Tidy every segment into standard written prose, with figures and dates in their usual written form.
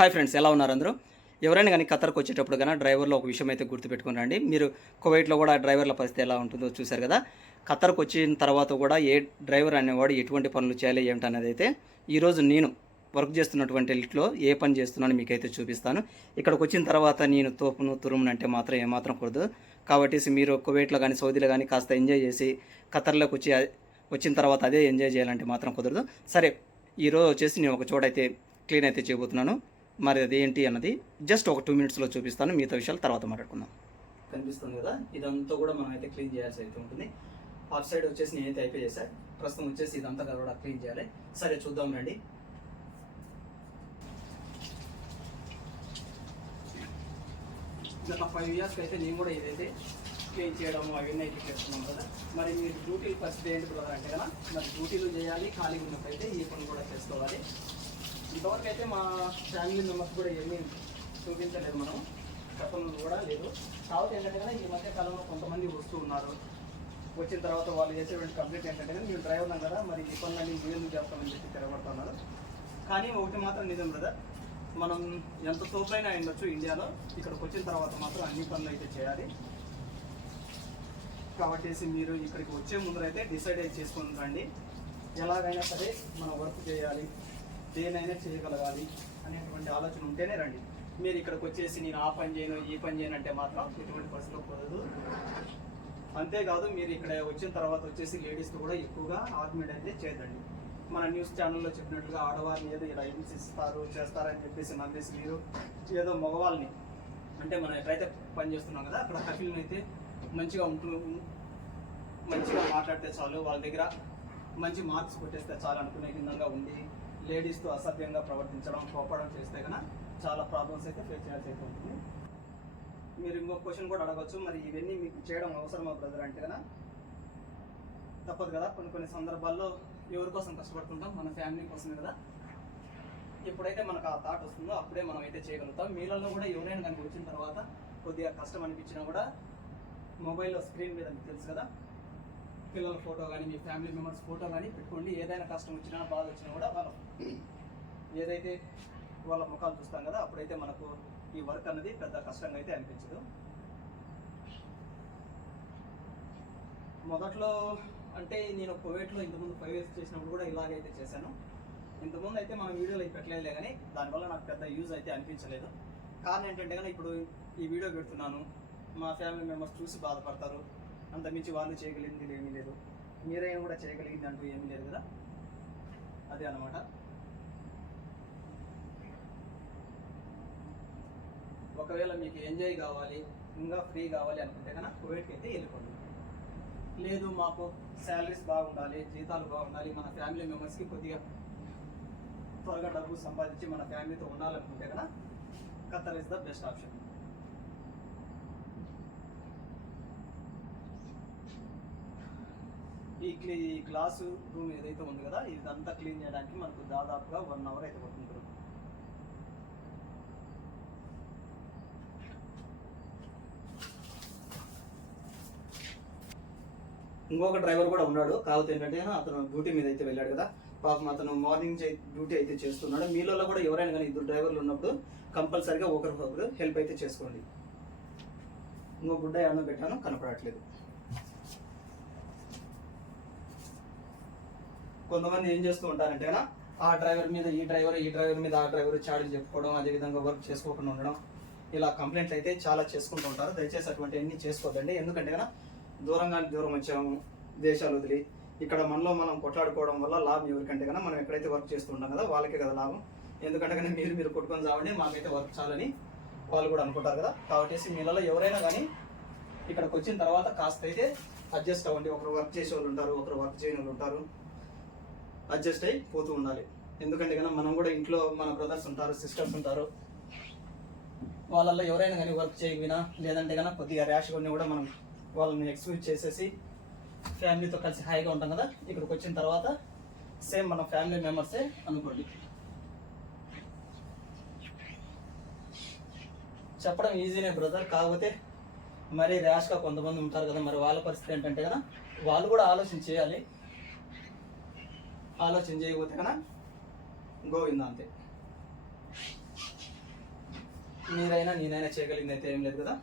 Hi friends, ఎలా ఉన్నారు అందరూ? ఎవరైనా కానీ ఖతర్కి వచ్చేటప్పుడు కానీ డ్రైవర్లో ఒక విషయం అయితే గుర్తుపెట్టుకుని రండి. మీరు కువైట్లో కూడా డ్రైవర్ల పరిస్థితి ఎలా ఉంటుందో చూశారు కదా. ఖతర్కి వచ్చిన తర్వాత కూడా ఏ డ్రైవర్ అనేవాడు ఎటువంటి పనులు చేయాలి ఏమిటనేది అయితే ఈరోజు నేను వర్క్ చేస్తున్నటువంటి లిట్లో ఏ పని చేస్తున్నానో మీకైతే చూపిస్తాను. ఇక్కడికి వచ్చిన తర్వాత నేను తోపును తురుమును అంటే మాత్రం ఏమాత్రం కూడదు. కాబట్టి మీరు కువైట్లో కానీ సౌదీలో కానీ కాస్త ఎంజాయ్ చేసి ఖతర్లోకి వచ్చిన తర్వాత అదే ఎంజాయ్ చేయాలంటే మాత్రం కుదరదు. సరే, ఈరోజు వచ్చేసి నేను ఒక చోట అయితే క్లీన్ అయితే చేయబోతున్నాను. మరి అది ఏంటి అన్నది జస్ట్ ఒక 2 మినిట్స్లో చూపిస్తాను. మిగతా విషయాలు తర్వాత మాట్లాడుకుందాం. కనిపిస్తుంది కదా, ఇదంతా కూడా మనం అయితే క్లీన్ చేయాల్సి అయితే ఉంటుంది. ఆఫ్ సైడ్ వచ్చేసి నేనైతే అయిపోయి చేశాను. ప్రస్తుతం వచ్చేసి ఇదంతా కూడా క్లీన్ చేయాలి. సరే, చూద్దాం రండి. గత 5 ఇయర్స్కి అయితే నేను కూడా ఇదైతే క్లీన్ చేయడం అవన్నీ అయితే చేస్తున్నాం కదా. మరి మీరు డ్యూటీలు పరిస్థితి ఏంటి బ్రదర్ అంటే కదా, మరి డ్యూటీలు చేయాలి, ఖాళీగా ఉన్నప్పుడైతే ఈ పని కూడా చేసుకోవాలి. ఇంతవరకు అయితే మా ఫ్యామిలీ మెంబర్స్ కూడా ఏమీ చూపించలేదు, మనం చెప్పను కూడా లేదు. కాబట్టి ఏంటంటే కదా, ఈ మధ్య కాలంలో కొంతమంది వస్తూ ఉన్నారు. వచ్చిన తర్వాత వాళ్ళు చేసేటువంటి కంప్లీట్ ఏంటంటే కదా, మీరు డ్రైవర్ ఉన్నాం కదా, మరి ఈ పనులన్నీ ఎందుకు చేస్తామని చెప్పి తిరగబడుతున్నారు. కానీ ఒకటి మాత్రం నిజం కదా, మనం ఎంత తోపైనా ఉండొచ్చు ఇండియాలో, ఇక్కడికి వచ్చిన తర్వాత మాత్రం అన్ని పనులు అయితే చేయాలి. కాబట్టి మీరు ఇక్కడికి వచ్చే ముందర అయితే డిసైడ్ అయితే చేసుకుని రండి. ఎలాగైనా సరే మనం వర్క్ చేయాలి, దేనైనా చేయగలగాలి అనేటువంటి ఆలోచన ఉంటేనే రండి. మీరు ఇక్కడికి వచ్చేసి నేను ఆ పని చేయను ఈ పని చేయను అంటే మాత్రం ఎటువంటి పరిస్థితిలో కుదరదు. అంతేకాదు, మీరు ఇక్కడ వచ్చిన తర్వాత వచ్చేసి లేడీస్తో కూడా ఎక్కువగా ఆర్గ్యుమెంట్ అయితే చేయదండి. మన న్యూస్ ఛానల్లో చెప్పినట్లుగా ఆడవారిని ఏదో ఇలా హింసిస్తారు చేస్తారని చెప్పేసి నమ్మేసి మీరు ఏదో మగవాళ్ళని అంటే మనం ఎక్కడైతే పని చేస్తున్నాం కదా, అక్కడ కఫీలను అయితే మంచిగా మాట్లాడితే చాలు, వాళ్ళ దగ్గర మంచి మార్క్స్ కొట్టేస్తే చాలు అనుకునే విధంగా ఉండి లేడీస్తో అసభ్యంగా ప్రవర్తించడం, కోపడం చేస్తే కన్నా చాలా ప్రాబ్లమ్స్ అయితే ఫేస్ చేయాల్సి అయితే ఉంటుంది. మీరు ఇంకొక క్వశ్చన్ కూడా అడగచ్చు, మరి ఇవన్నీ మీకు చేయడం అవసరమా బ్రదర్ అంటే కన్నా తప్పదు కదా. కొన్ని సందర్భాల్లో ఎవరి కోసం కష్టపడుతుంటాం, మన ఫ్యామిలీ కోసమే కదా. ఎప్పుడైతే మనకు ఆ థాట్ వస్తుందో అప్పుడే మనం అయితే చేయగలుగుతాం. మీలలో కూడా ఎవరైనా కనుక వచ్చిన తర్వాత కొద్దిగా కష్టం అనిపించినా కూడా మొబైల్లో స్క్రీన్ మీద మీకు తెలుసు కదా, పిల్లల ఫోటో కానీ మీ ఫ్యామిలీ మెంబర్స్ ఫోటో కానీ పెట్టుకోండి. ఏదైనా కష్టం వచ్చినా బాధ వచ్చినా కూడా ఏదైతే వాళ్ళ ముఖాలు చూస్తాం కదా, అప్పుడైతే మనకు ఈ వర్క్ అనేది పెద్ద కష్టంగా అయితే అనిపించదు. మొదట్లో అంటే నేను కువైట్లో ఇంతకుముందు 5 ఇయర్స్ చేసినప్పుడు కూడా ఇలాగైతే చేశాను. ఇంతకుముందు అయితే మన వీడియోలో పెట్టలేదులే, కానీ దానివల్ల నాకు పెద్ద యూజ్ అయితే అనిపించలేదు. కారణం ఏంటంటే కానీ ఇప్పుడు ఈ వీడియో పెడుతున్నాను, మా ఫ్యామిలీ మెంబర్స్ చూసి బాధపడతారు. అంతమించి వాళ్ళు చేయగలిగింది ఏమీ లేదు, మీరైనా కూడా చేయగలిగింది అంటూ ఏమీ లేదు కదా. అదే అన్నమాట. ఒకవేళ మీకు ఎంజాయ్ కావాలి, ఇంకా ఫ్రీ కావాలి అనుకుంటే కనుక కువైట్కి అయితే వెళ్ళిపోండి. లేదు మాకు శాలరీస్ బాగుండాలి, జీతాలు బాగుండాలి, మన ఫ్యామిలీ మెంబర్స్కి కొద్దిగా త్వరగా డబ్బు సంపాదించి మన ఫ్యామిలీతో ఉండాలనుకుంటే కనుక Qatar is the best option. ఈ క్లాసు రూమ్ ఏదైతే ఉంది కదా, ఇదంతా క్లీన్ చేయడానికి మనకు దాదాపుగా 1 అవర్ అయితే పడుతుంటారు. ఇంకొక డ్రైవర్ కూడా ఉన్నాడు, కాకపోతే ఏంటంటే అతను డ్యూటీ మీద అయితే వెళ్ళాడు కదా. పాపం అతను మార్నింగ్ డ్యూటీ అయితే చేస్తున్నాడు. మీలో కూడా ఎవరైనా కానీ 2 డ్రైవర్లు ఉన్నప్పుడు కంపల్సరీగా ఒకరికొకరు హెల్ప్ అయితే చేసుకోండి. ఇంకో గుడ్డ ఏమన్నా పెట్టాను, కనపడట్లేదు. కొంతమంది ఏం చేస్తూ ఉంటారంటే కదా, ఆ డ్రైవర్ మీద ఈ డ్రైవర్, ఈ డ్రైవర్ మీద ఆ డ్రైవర్ చాడీలు చెప్పుకోవడం, అదేవిధంగా వర్క్ చేసుకోకుండా ఉండడం, ఇలా కంప్లైంట్లు అయితే చాలా చేసుకుంటూ ఉంటారు. దయచేసి అటువంటి అన్ని చేసుకోవద్దండి. ఎందుకంటే కదా, దూరం వచ్చాము దేశాలు వదిలి, ఇక్కడ మనలో మనం కొట్లాడుకోవడం వల్ల లాభం ఎవరికంటే కన్నా మనం ఎక్కడైతే వర్క్ చేస్తూ ఉంటాం కదా వాళ్ళకే కదా లాభం. ఎందుకంటే కానీ మీరు కొట్టుకొని చావండి, మాకైతే వర్క్ చాలని వాళ్ళు కూడా అనుకుంటారు కదా. కాబట్టి మీలలో ఎవరైనా కానీ ఇక్కడికి వచ్చిన తర్వాత కాస్త అయితే అడ్జస్ట్ అవ్వండి. ఒకరు వర్క్ చేసే వాళ్ళు ఉంటారు, ఒకరు వర్క్ చేయని వాళ్ళు ఉంటారు. అడ్జస్ట్ అయ్యి పోతూ ఉండాలి. ఎందుకంటే కన్నా మనం కూడా ఇంట్లో మన బ్రదర్స్ ఉంటారు, సిస్టర్స్ ఉంటారు, వాళ్ళల్లో ఎవరైనా కానీ వర్క్ చేయకపోయినా లేదంటే కన్నా కొద్దిగా ర్యాష్గా ఉన్నా కూడా మనం వాళ్ళని ఎక్స్క్యూజ్ చేసేసి ఫ్యామిలీతో కలిసి హాయిగా ఉంటాం కదా. ఇక్కడికి వచ్చిన తర్వాత సేమ్ మన ఫ్యామిలీ మెంబర్సే అనుకోండి. చెప్పడం ఈజీనే బ్రదర్, కాకపోతే మరీ ర్యాష్గా కొంతమంది ఉంటారు కదా, మరి వాళ్ళ పరిస్థితి ఏంటంటే కదా వాళ్ళు కూడా ఆలోచన చేయాలి. ఆలోచన చేయకపోతే కన్నా గోవిందా అంతే. మీరైనా నేనైనా చేయగలిగింది అయితే ఏం లేదు కదా.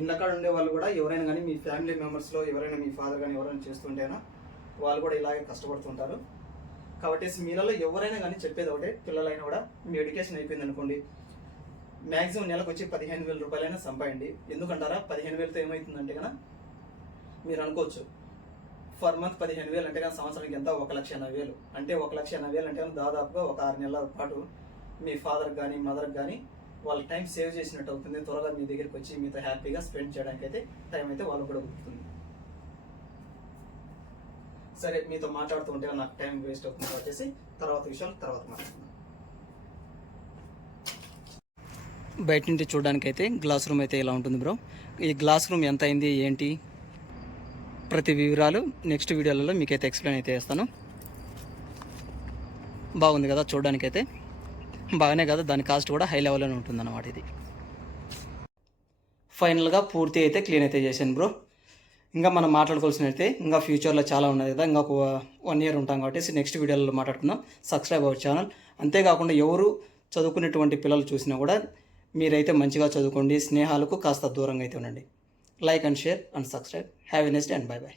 ఇళ్ళకాడ ఉండే వాళ్ళు కూడా ఎవరైనా కానీ మీ ఫ్యామిలీ మెంబర్స్లో ఎవరైనా మీ ఫాదర్ కానీ ఎవరైనా చేస్తుంటేనా వాళ్ళు కూడా ఇలాగే కష్టపడుతుంటారు. కాబట్టి మీలలో ఎవరైనా కానీ చెప్పేది ఒకటే, పిల్లలైనా కూడా మీ ఎడ్యుకేషన్ అయిపోయింది అనుకోండి, మ్యాక్సిమం నెలకు వచ్చి 15,000 రూపాయలైనా సంపాదిండి. ఎందుకంటారా, 15,000తో ఏమవుతుందంటే కన్నా మీరు అనుకోవచ్చు ఫర్ మంత్ 15,000 అంటే కానీ సంవత్సరానికి ఎంత 1,80,000. అంటే 1,80,000 అంటే కానీ దాదాపుగా ఒక 6 నెలల పాటు మీ ఫాదర్కి కానీ మదర్కి కానీ వాళ్ళ టైం సేవ్ చేసినట్టు అవుతుంది. త్వరగా మీ దగ్గరికి వచ్చి మీతో హ్యాపీగా స్పెండ్ చేయడానికి అయితే టైం అయితే వాళ్ళకు కూడా కుదురుతుంది. సరే, మీతో మాట్లాడుతూ ఉంటే నాకు టైం వేస్ట్ అవుతుంది కాబట్టి తర్వాత విషయాలు తర్వాత మాట్లాడుతున్నాను. బయట నుండి చూడడానికి అయితే గ్లాస్ రూమ్ అయితే ఇలా ఉంటుంది బ్రో. ఈ గ్లాస్ రూమ్ ఎంత అయింది ఏంటి ప్రతి వివరాలు నెక్స్ట్ వీడియోలలో మీకైతే ఎక్స్ప్లెయిన్ అయితే చేస్తాను. బాగుంది కదా చూడడానికి అయితే, బాగానే కదా, దాని కాస్ట్ కూడా హై లెవెల్లోనే ఉంటుంది అన్నమాట. ఇది ఫైనల్గా పూర్తి అయితే క్లీన్ అయితే చేశాను బ్రో. ఇంకా మనం మాట్లాడుకోవాల్సిన అయితే ఇంకా ఫ్యూచర్లో చాలా ఉన్నది కదా, ఇంకా ఒక 1 year ఉంటాం కాబట్టి నెక్స్ట్ వీడియోలో మాట్లాడుకుందాం. Subscribe our channel. అంతేకాకుండా ఎవరు చదువుకునేటువంటి పిల్లలు చూసినా కూడా మీరైతే మంచిగా చదువుకోండి, స్నేహాలకు కాస్త దూరంగా అయితే ఉండండి. Like and share and subscribe. Have a nice day and by by.